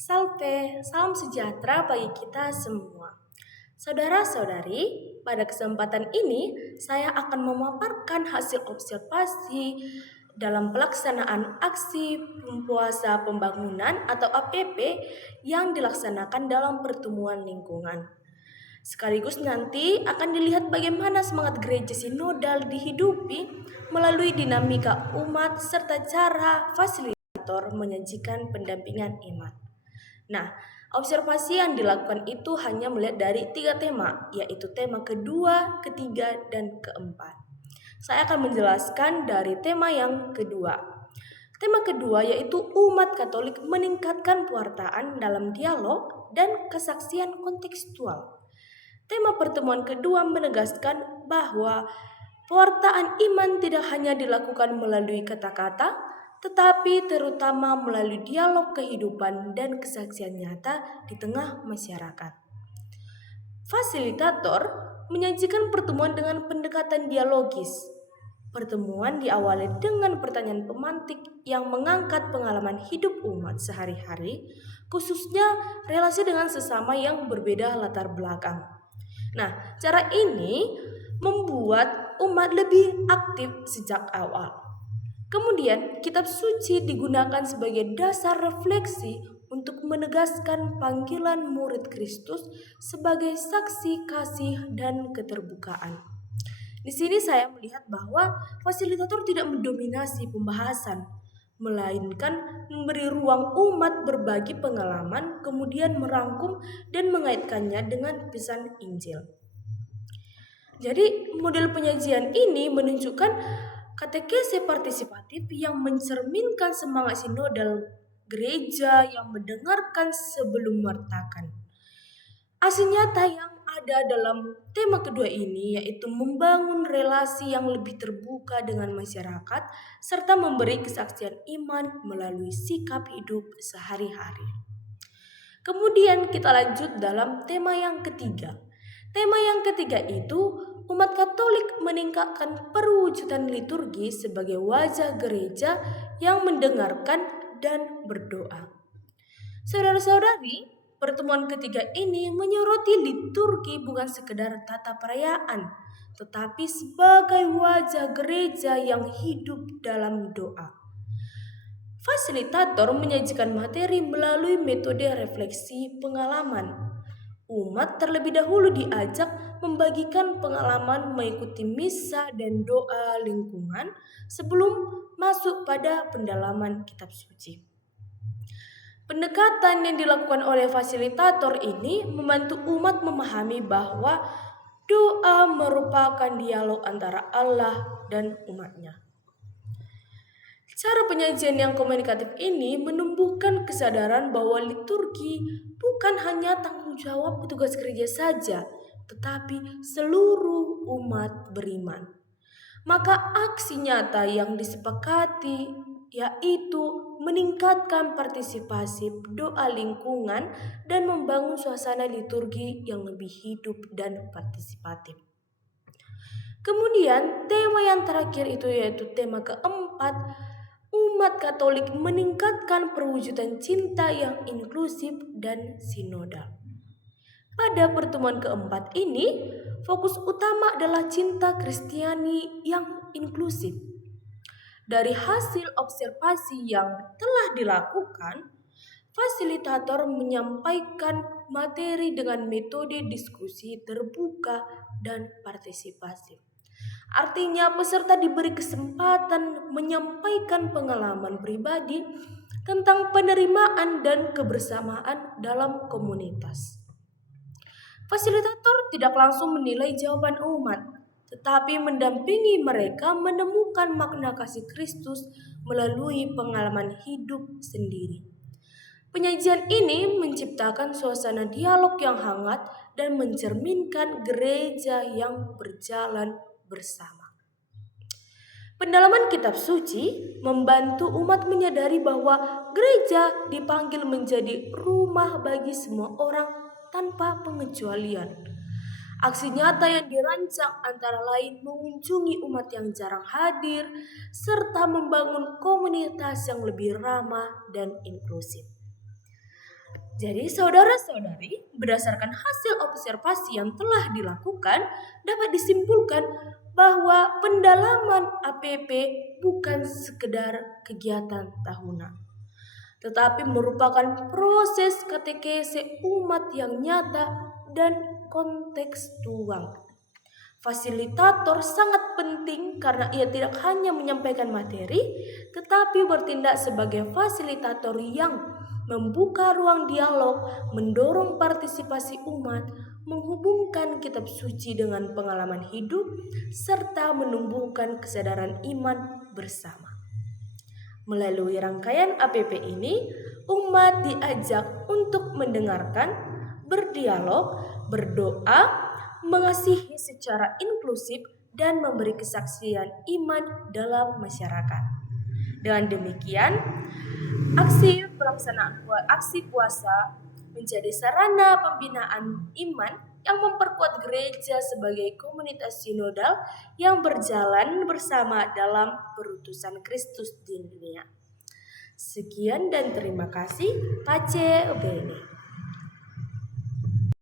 Salve, salam sejahtera bagi kita semua. Saudara-saudari, pada kesempatan ini saya akan memaparkan hasil observasi dalam pelaksanaan aksi puasa pembangunan atau APP yang dilaksanakan dalam pertemuan lingkungan. Sekaligus nanti akan dilihat bagaimana semangat gereja sinodal dihidupi melalui dinamika umat serta cara fasilitator menyajikan pendampingan iman. Nah, observasi yang dilakukan itu hanya melihat dari 3 tema, yaitu tema kedua, ketiga, dan keempat. Saya akan menjelaskan dari tema yang kedua. Tema kedua yaitu umat Katolik meningkatkan pewartaan dalam dialog dan kesaksian kontekstual. Tema pertemuan kedua menegaskan bahwa pewartaan iman tidak hanya dilakukan melalui kata-kata, tetapi terutama melalui dialog kehidupan dan kesaksian nyata di tengah masyarakat. Fasilitator menyajikan pertemuan dengan pendekatan dialogis. Pertemuan diawali dengan pertanyaan pemantik yang mengangkat pengalaman hidup umat sehari-hari, khususnya relasi dengan sesama yang berbeda latar belakang. Nah, cara ini membuat umat lebih aktif sejak awal. Kemudian, kitab suci digunakan sebagai dasar refleksi untuk menegaskan panggilan murid Kristus sebagai saksi kasih dan keterbukaan. Di sini saya melihat bahwa fasilitator tidak mendominasi pembahasan, melainkan memberi ruang umat berbagi pengalaman, kemudian merangkum dan mengaitkannya dengan pesan Injil. Jadi, model penyajian ini menunjukkan katekese partisipatif yang mencerminkan semangat sinodal gereja yang mendengarkan sebelum mewartakan. Hasil nyata yang ada dalam tema kedua ini yaitu membangun relasi yang lebih terbuka dengan masyarakat serta memberi kesaksian iman melalui sikap hidup sehari-hari. Kemudian kita lanjut dalam tema yang ketiga. Tema yang ketiga itu umat Katolik meningkatkan perwujudan liturgi sebagai wajah gereja yang mendengarkan dan berdoa. Saudara-saudari, pertemuan ketiga ini menyoroti liturgi bukan sekedar tata perayaan, tetapi sebagai wajah gereja yang hidup dalam doa. Fasilitator menyajikan materi melalui metode refleksi pengalaman. Umat terlebih dahulu diajak membagikan pengalaman mengikuti misa dan doa lingkungan sebelum masuk pada pendalaman kitab suci. Pendekatan yang dilakukan oleh fasilitator ini membantu umat memahami bahwa doa merupakan dialog antara Allah dan umatnya. Cara penyajian yang komunikatif ini menumbuhkan kesadaran bahwa liturgi bukan hanya tanggung jawab petugas gereja saja, tetapi seluruh umat beriman. Maka aksi nyata yang disepakati yaitu meningkatkan partisipasi doa lingkungan dan membangun suasana liturgi yang lebih hidup dan partisipatif. Kemudian tema yang terakhir itu yaitu tema keempat, umat Katolik meningkatkan perwujudan cinta yang inklusif dan sinodal. Pada pertemuan keempat ini, fokus utama adalah cinta Kristiani yang inklusif. Dari hasil observasi yang telah dilakukan, fasilitator menyampaikan materi dengan metode diskusi terbuka dan partisipasi. Artinya peserta diberi kesempatan menyampaikan pengalaman pribadi tentang penerimaan dan kebersamaan dalam komunitas. Fasilitator tidak langsung menilai jawaban umat, tetapi mendampingi mereka menemukan makna kasih Kristus melalui pengalaman hidup sendiri. Penyajian ini menciptakan suasana dialog yang hangat dan mencerminkan gereja yang berjalan bersama. Pendalaman kitab suci membantu umat menyadari bahwa gereja dipanggil menjadi rumah bagi semua orang tanpa pengecualian. Aksi nyata yang dirancang antara lain mengunjungi umat yang jarang hadir serta membangun komunitas yang lebih ramah dan inklusif. Jadi saudara-saudari, berdasarkan hasil observasi yang telah dilakukan, dapat disimpulkan bahwa pendalaman APP bukan sekedar kegiatan tahunan, tetapi merupakan proses katekese umat yang nyata dan kontekstual. Fasilitator sangat penting karena ia tidak hanya menyampaikan materi, tetapi bertindak sebagai fasilitator yang membuka ruang dialog, mendorong partisipasi umat, menghubungkan kitab suci dengan pengalaman hidup, serta menumbuhkan kesadaran iman bersama. Melalui rangkaian APP ini, umat diajak untuk mendengarkan, berdialog, berdoa, mengasihi secara inklusif, dan memberi kesaksian iman dalam masyarakat. Dengan demikian, aksi puasa menjadi sarana pembinaan iman yang memperkuat gereja sebagai komunitas sinodal yang berjalan bersama dalam perutusan Kristus di dunia. Sekian dan terima kasih. Pace Bene.